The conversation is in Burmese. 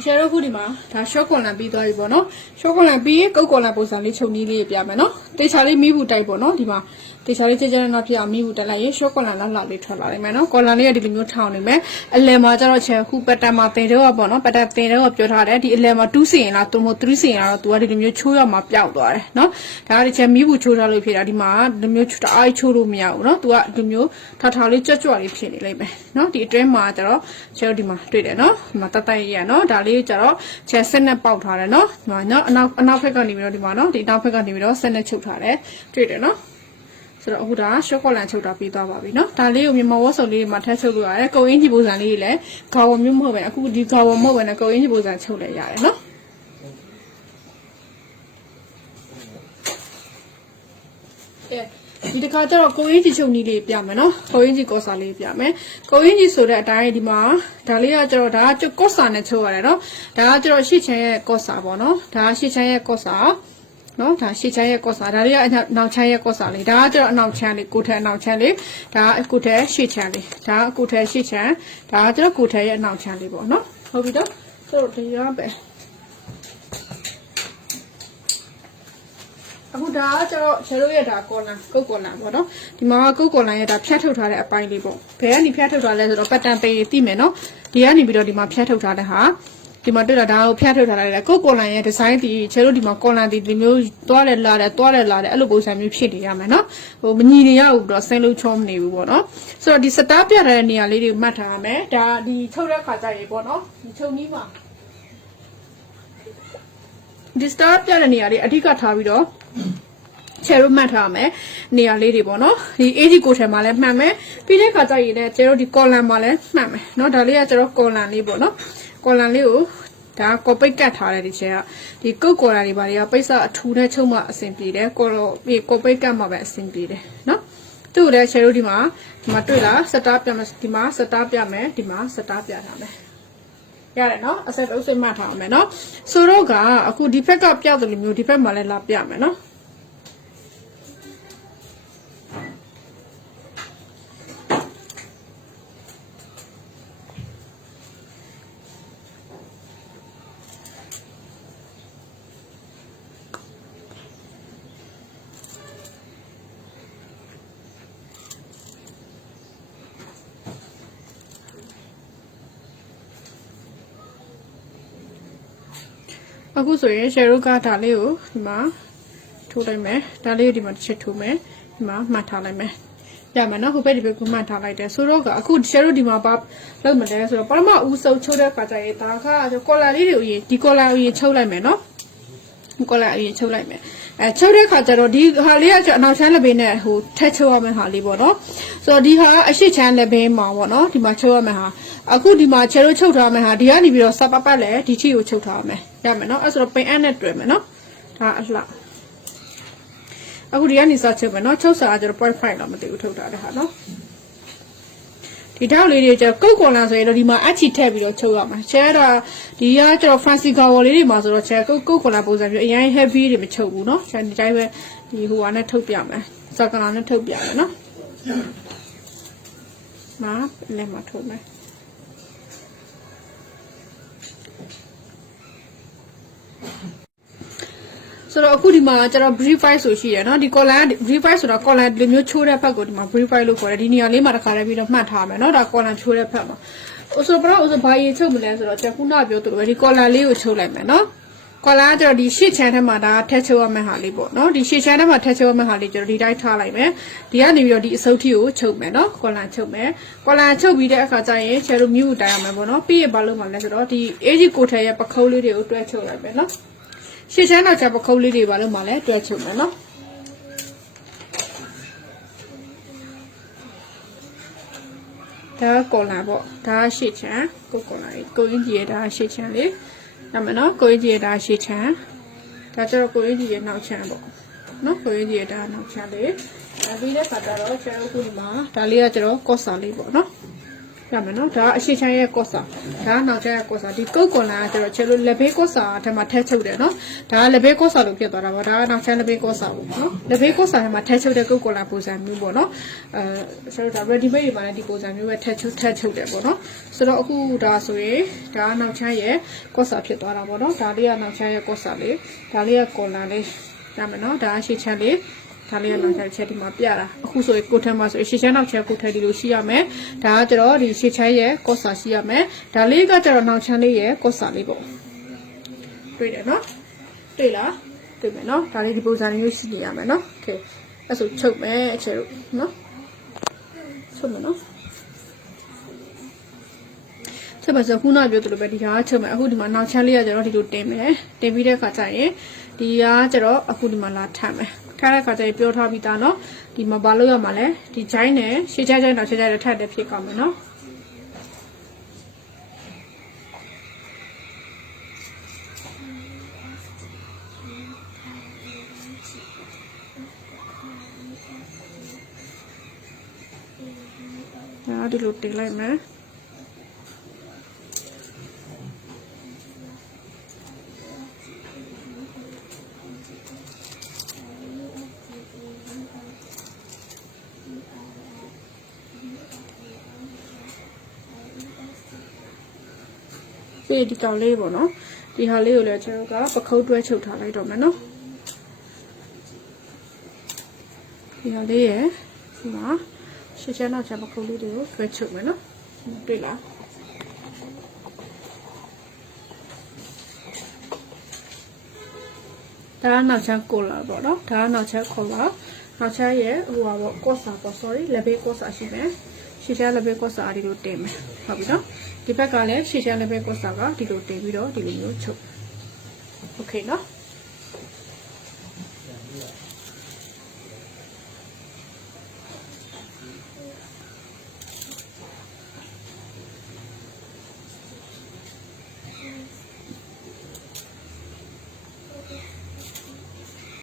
ရှယ်တို့ခုဒီမှာဒါရှော့ကွန်လန်ပြီးသွားပြီပေါ့နော်ရှော့ကွန်လန်ပြီးကုတ်ကွန်လန်ပုံစံလေးချုပ်နည်းလေးပြမယ်နော်တေချာလေးမိဘူးတိုက်ပေါ့နော်ဒီမှာတေချာလေးကြကြနောက်ဖြစ်အောင်မိဘူးတက်လိုက်ရင်ရှော့ကွန်လန်လောက်လေးထွက်လာနိုင်မယ်နော်ကွန်လန်လေးကဒီလိုမျိုးထောင်းနေမယ်အလယ်မှာကျတော့ချယ်ခုပတ်တန်မှာတင်တော့ပေါ့နော်ပတ်တန်တင်တော့ပြောထားတယ်ဒီအလယ်မှာ2စီရင်လား3မို့3စီရင်လားတော့သူကဒီလိုမျိုးချိုးရမှာပျောက်သွားတယ်နော်ဒါကဒီချယ်မိဘူးချိုးထားလို့ဖြစ်တာဒီမှာဒီလိုမျိုးတအားချိုးလို့မရဘူးနော်သူကဒီလိုမျိုးထော်လေးကြွကြွလေးဖြစ်နေလိမ့်မယ်နော်ဒီအတွင်းမှာကျတော့ချယ်တို့ဒီမှာတွေ့တယ်နော်ဒီမှာတတ်တိုက်ရနော်ဒါလေးကျတော့ချယ်ဆက်နဲ့ပေါက်ထားတယ်နော်ဒီမှာနော်အနောက်ဘက်ကနေပြီးတော့ဒီမှာနော်ဒီအနောက်ဘက်ကနေပြီးတော့ဆက်နဲ့ချုပ်ထားတယ်တွေ့တယ်နော်ဆိုတော့အခုဒါရှော့ကွန်လန်ချုပ်တာပြီးသွားပါပြီနော်ဒါလေးကိုမြန်မာဝတ်စုံလေးတွေမှာထပ်ချုပ်လို့ရတယ်ကုံအင်းကြီးပုံစံလေးတွေလည်းဂါဝမျိုးမဟုတ်ပဲအခုဒီဂါဝမဟုတ်ပဲနဲ့ကုံအင်းကြီးပုံစံချုပ်လည်းရတယ်နော်ဒီတခါကျတော့ကိုအင်းကြီးချုပ်နည်းလေးပြမယ်နော်ကိုအင်းကြီးကောစာလေးပြမယ်ကိုအင်းကြီးဆိုတဲ့အတိုင်းဒီမှာဒါလေးကကျတော့ဒါကကောစာနဲ့ချုပ်ရတယ်နော်ဒါကကျတော့ရှစ်ချမ်းရဲ့ကောစာပေါ့နော်ဒါကရှစ်ချမ်းရဲ့ကောစာနော်ဒါရှစ်ချမ်းရဲ့ကောစာဒါလေးကအနောက်ချမ်းရဲ့ကောစာလေးဒါကကျတော့အနောက်ချမ်းလေးကိုထဲအနောက်ချမ်းလေးဒါကကိုထဲရှစ်ချမ်းလေးဒါကကိုထဲရှစ်ချမ်းဒါကကျတော့ကိုထဲရဲ့အနောက်ချမ်းလေးပေါ့နော်ဟုတ်ပြီတော့ဆိုတော့ဒီရပဲအခုဒါကကျတော့ချယ်တို့ရဲ့ဒါကော်လန်ကုတ်ကော်လန်ပေါ့နော်ဒီမှာကုတ်ကော်လန်ရဲ့ဒါဖြတ်ထုတ်ထားတဲ့အပိုင်းလေးပေါ့ဘယ်ကနေဖြတ်ထုတ်ထားလဲဆိုတော့ပတ်တန်ပေသိမယ်နော်ဒီကနေပြီးတော့ဒီမှာဖြတ်ထုတ်ထားတဲ့ဟာဒီမှာတွေ့တာဒါကိုဖြတ်ထုတ်ထားလိုက်တယ်ကုတ်ကော်လန်ရဲ့ဒီဇိုင်းဒီချယ်တို့ဒီမှာကော်လန်ဒီမျိုးသွားတယ်လာတယ်အဲ့လိုပုံစံမျိုးဖြစ်နေရမယ်နော်ဟိုမညီနေရဘူးတော့ဆင်းလို့ချောမနေဘူးပေါ့နော်ဆိုတော့ဒီစတားပြတဲ့နေရာလေးတွေမှတ်ထားရမယ်ဒါဒီချုပ်တဲ့ခါကျရင်ပေါ့နော်ဒီချုပ်နီးမှာဒီစတားပြတဲ့နေရာလေးအဓိကထားပြီးတော့ချယ်တို့မှတ်ထားမယ်နေရာလေးတွေပေါ့နော်ဒီ AG ကိုထဲမှာလည်းမှတ်မယ်ပြီးတဲ့ခါကျရင်လည်းကျတို့ဒီ column မှာလည်းမှတ်မယ်เนาะဒါလေးကကျတော့ column လေးပေါ့နော် column လေးကိုဒါကိုပိတ်ကတ်ထားတယ်ဒီချက်ကဒီကုတ် column တွေပါတွေကပိတ်စအထူနဲ့ချုပ်မှအဆင်ပြေတယ်ကိုပိတ်ကတ်မှပဲအဆင်ပြေတယ်เนาะသူ့လည်းချယ်တို့ဒီမှာတွေ့လားစတားပြမယ်ဒီမှာစတားပြမယ်ဒီမှာစတားပြထားမယ်ရတယ်နော်အဆက်အုပ်စိတ်မှတ်ထားအောင်မယ်နော်ဆိုတော့ကအခုဒီဘက်ကပြောက်တယ်လို့မျိုးဒီဘက်မှာလည်းလာပြမယ်နော်အခုဆိုရင်ရှယ်တို့ကဒါလေးကိုဒီမှာထိုးလိုက်မယ်ဒါလေးကိုဒီမှာတစ်ချက်ထိုးမယ်ဒီမှာမှတ်ထားလိုက်မယ်ရမယ်နော်ဟိုဘက်ဒီဘက်ကမှတ်ထားလိုက်တယ်ဆိုတော့ကအခုရှယ်တို့ဒီမှာပါလောက်မလဲဆိုတော့ပထမဦးဆုံးချုပ်တဲ့ခါကျရင်ဒါကကော်လာလေးတွေကိုဒီကော်လာကိုချုပ်လိုက်မယ်နော်ကော်လာအရင်ချုပ်လိုက်မယ်ချုပ်တဲ့ခါကျတော့ဒီဟာလေးကအနောက်ချမ်းလက်ဘေးနဲ့ဟိုထက်ချုပ်ရမယ့်ဟာလေးပေါ့နော်ဆိုတော့ဒီဟာအရှိချမ်းလက်ဘေးမှာပေါ့နော်ဒီမှာချုပ်ရမယ့်ဟာအခုဒီမှာချယ်တို့ချုပ်ထားမယ့်ဟာဒီကနေပြီးတော့စပပတ်လဲဒီချီကိုချုပ်ထားရမယ်ရမယ်နော်အဲ့ဆိုတော့ပင်အပ်နဲ့တွေ့မယ်နော်ဒါအလှအခုဒီကနေစချုပ်မယ်နော်ချုပ်စာကကျတော့ 0.5 တော့မသိဘူးထုတ်ထားတဲ့ဟာနော်ဒီထောက်လေးတွေကျကုတ်ကွန်လန်ဆိုရင်တော့ဒီမှာအချီထည့်ပြီးတော့ချုပ်ရမှာချဲတော့ဒီကကျတော့ fancy cover လေးတွေမှာဆိုတော့ချဲကုတ်ကွန်လန်ပုံစံမျိုးအရင် heavy တွေမချုပ်ဘူးနော်ချဲဒီတိုင်းပဲဒီဟိုဟာနဲ့ထုတ်ပြမယ်စကလာနဲ့ထုတ်ပြမယ်နော်မှာလက်မှာထုတ်မယ်ဆိုတော့အခုဒီမှာကျတော့ brief file ဆိုရှိရเนาะဒီ column brief file ဆိုတော့ column ဒီမျိုးချိုးတဲ့ဘက်ကိုဒီမှာ brief file လို့ခေါ်တယ်ဒီနေရာလေးမှာတစ်ခါတည်းပြီးတော့မှတ်ထားမယ်เนาะဒါ column ချိုးတဲ့ဘက်မှာဆိုတော့ဘာရေးချုပ်မလဲဆိုတော့ကျခုနပြောသလိုပဲဒီ column လေးကိုချုပ်လိုက်မယ်เนาะ column ကကျတော့ဒီရှစ်ချမ်းထဲမှာဒါထက်ချုပ်ရမယ့်ဟာလေးပေါ့เนาะဒီရှစ်ချမ်းထဲမှာထက်ချုပ်ရမယ့်ဟာလေးကျတော့ဒီတိုင်းထားလိုက်မယ်ဒီကနေပြီးတော့ဒီအစုပ်ထီကိုချုပ်မယ်เนาะ column ချုပ်မယ် column ချုပ်ပြီးတဲ့အခါကျရင်ချယ်တို့မြို့တိုင်ရမယ်ပေါ့เนาะပြီးရဘာလို့မှလဲဆိုတော့ဒီ AG ကိုထဲရဲ့ပခုံးလေးတွေကိုတွဲချုပ်လိုက်မယ်เนาะရှစ်ချမ်းတော့ချပခုံးလေးတွေဘာလို့မှလဲတွဲချုပ်မယ်နော်ဒါကော်လာပေါ့ဒါရှစ်ချမ်းကော်လာကိုရင်းကြီးရဲ့ဒါရှစ်ချမ်းလေးဒါမှနော်ကိုရင်းကြီးရဲ့ဒါရှစ်ချမ်းဒါကျတော့ကိုရင်းကြီးရဲ့နောက်ချမ်းပေါ့နော်ကိုရင်းကြီးရဲ့ဒါနောက်ချမ်းလေးပြီးတဲ့ခါကျတော့ကျတော့ခုဒီမှာဒါလေးကကျတော့ကော့စာလေးပေါ့နော် ရမယ်နော်ဒါအရှိချမ်းရဲ့ကော့စာဒါနောက်ချမ်းရဲ့ကော့စာဒီကုတ်ကွန်လာကကျတော့ချဲလို့လက်ဘေးကော့စာထဲမှာထည့်ချုပ်တယ်နော်ဒါကလက်ဘေးကော့စာလို့ဖြစ်သွားတာပေါ့ဒါကနောက်ချမ်းလက်ဘေးကော့စာပေါ့နော်လက်ဘေးကော့စာထဲမှာထည့်ချုပ်တဲ့ကုတ်ကွန်လာပုံစံမျိုးပေါ့နော်ဆိုတော့ဒါ ready made တွေမှာလည်းဒီပုံစံမျိုးပဲထည့်ချုပ်တယ်ပေါ့နော်ဆိုတော့အခုဒါဆိုရင်ဒါကနောက်ချမ်းရဲ့ကော့စာဖြစ်သွားတာပေါ့နော်ဒါလေးကနောက်ချမ်းရဲ့ကော့စာလေးဒါလေးကကွန်လာလေးရမယ်နော်ဒါအရှိချမ်းလေးဒါလေးကနောက်ချက်ဒီမှာပြတာအခုဆိုရင်ကိုထမ်းမှာဆိုရင်ရှေ့ချမ်းနောက်ချက်ကိုထည့်ဒီလိုရှိရမယ်ဒါကကျတော့ဒီရှေ့ချမ်းရဲ့ကော့စာရှိရမယ်ဒါလေးကကျတော့နောက်ချမ်းလေးရဲ့ကော့စာလေးပေါ့တွေ့တယ်နော်တွေ့လားတွေ့မယ်နော်ဒါလေးဒီပုံစံမျိုးရှိနေရမယ်နော်โอเคအဲ့ဆိုချုပ်မယ်အချေတို့နော်ချုပ်မယ်နော်ချက်ပါစခုနပြောသလိုပဲဒီဟာချုပ်မယ်အခုဒီမှာနောက်ချမ်းလေးကကျတော့ဒီလိုတင်မယ်တင်ပြီးတဲ့အခါကျရင်ဒီကကျတော့အခုဒီမှာလာထပ်မယ်ထားတဲ့ခါကျရင်ပြောထားပြီးသားเนาะဒီမှာဘာလို့ရမှာလဲဒီဂျိုင်းနဲ့ရှေ့ချိုင်းတော့ရှေ့ချိုင်းတော့ထပ်တယ်ဖြစ်ကောင်းမယ်เนาะဒါဒီလိုတင်လိုက်မယ်ဒီကောင်လေးပေါ့နော်ဒီဟာလေးကိုလည်းကျွန်တော်ကပခုတ်တွဲချုပ်ထားလိုက်တော့မယ်နော်ဒီဟာလေးရယ်ဒီမှာရှစ်ချက်နောက်ချက်ပခုတ်လေးတွေကိုတွဲချုပ်မယ်နော်တွေ့လားဒါကနောက်ချက်ကိုလာပေါ့နော်ဒါကနောက်ချက်ခေါ်ပါနောက်ချက်ရယ်ဟိုပါပေါ့ကော့စာပေါ့ sorry လက်ဘေးကော့စာရှိမယ်ရှစ်ချက်လက်ဘေးကော့စာဒီလိုတင်မယ်ဟုတ်ပြီနော်ဒီဘက်ကလည်းရှေ့ချမ်းလည်းပဲကော့စာကဒီလိုတင်ပြီးတော့ဒီလိုမျိုးချုပ်โอเคเนาะ